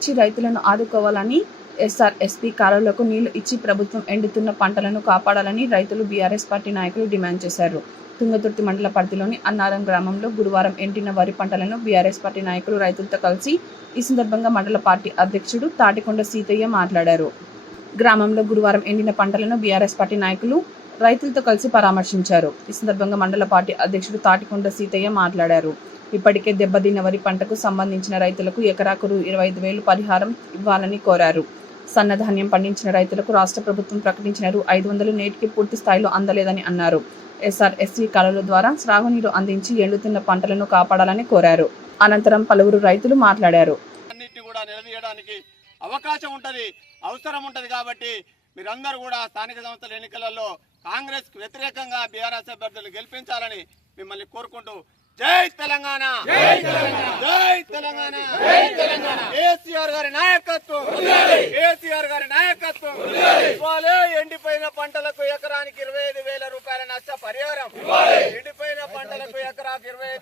ఇచ్చి రైతులను ఆదుకోవాలని, ఎస్ఆర్ఎస్పీ కాలువలకు నీళ్లు ఇచ్చి ప్రభుత్వం ఎండుతున్న పంటలను కాపాడాలని రైతులు బీఆర్ఎస్ పార్టీ నాయకులు డిమాండ్ చేశారు. తుంగతుర్తి మండల పరిధిలోని అన్నారం గ్రామంలో గురువారం ఎండిన వరి పంటలను బీఆర్ఎస్ పార్టీ నాయకులు రైతులతో కలిసి ఈ సందర్భంగా మండల పార్టీ అధ్యక్షుడు తాటికొండ సీతయ్య మాట్లాడారు. గ్రామంలో గురువారం ఎండిన పంటలను బీఆర్ఎస్ పార్టీ నాయకులు రైతులతో కలిసి పరామర్శించారు. ఈ సందర్భంగా మండల పార్టీ అధ్యక్షుడు తాటికొండ సీతయ్య మాట్లాడారు. ఇప్పటికే దెబ్బతిన్న వరి పంటకు సంబంధించిన రైతులకు ఎకరాకు 25,000 పరిహారం ఇవ్వాలని కోరారు. సన్నధాన్యం పండించిన రైతులకు రాష్ట్ర ప్రభుత్వం ప్రకటించిన 500 నేటికి పూర్తి స్థాయిలో అందలేదని అన్నారు. ఎస్ఆర్ఎస్సీ కాలువల ద్వారా సాగునీరు అందించి ఎండుతున్న పంటలను కాపాడాలని కోరారు. అనంతరం పలువురు రైతులు మాట్లాడారు. అవకాశం ఉంటది, అవసరం ఉంటది కాబట్టి మీరందరూ కూడా స్థానిక సంస్థల ఎన్నికలలో కాంగ్రెస్ కు వ్యతిరేకంగా బీఆర్ఎస్ అభ్యర్థులు గెలిపించాలని మిమ్మల్ని కోరుకుంటూ జై తెలంగాణ, జై తెలంగాణ, కేసీఆర్ గారి నాయకత్వం, కేసీఆర్ గారి నాయకత్వం. ఇవాళే ఎండిపోయిన పంటలకు ఎకరానికి 25,000 రూపాయల నష్ట పరిహారం, ఎండిపోయిన పంటలకు ఎకరాకు 25,000